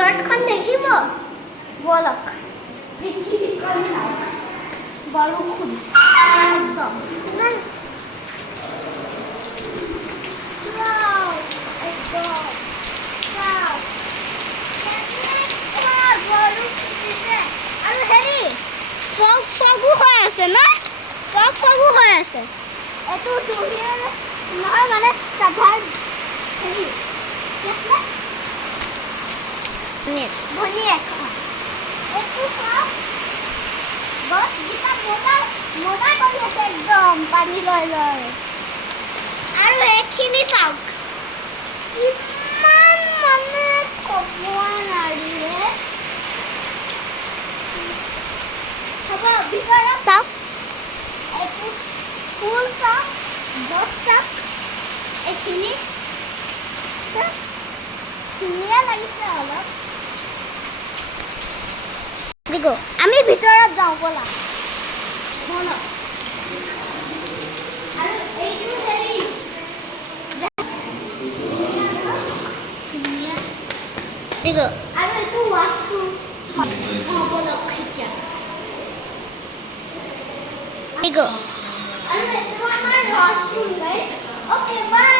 ভিতৰতখন দেখিব বলক পৃথিৱীখন চাওক বৰষুণ একদম ইমান একদম চাওক আৰু হেৰি ফগো হৈ আছে ন ফগো হৈ আছে এইটো ধুনীয়া নহয় মানে সাধাৰণ হেৰি ধুনীয়া এইটো চাওক গছকেইটা মোটা কৰি আছে একদম পানী লৈ লৈ আৰু এইখিনি চাওক ইমান মানে ক'ব নোৱাৰি হ'ব ভিতৰত চাওক এইটো ফুল চাওক গছ চাওক এইখিনি ধুনীয়া লাগিছে অলপ আমি ভিতৰত যাওঁ ব'লা আৰু এইটো হেৰি আৰু এইটো ৱাশৰুম ব'লক এতিয়া আৰু এইটো আমাৰ ৱাশৰুম গাইজ অ'কে বাই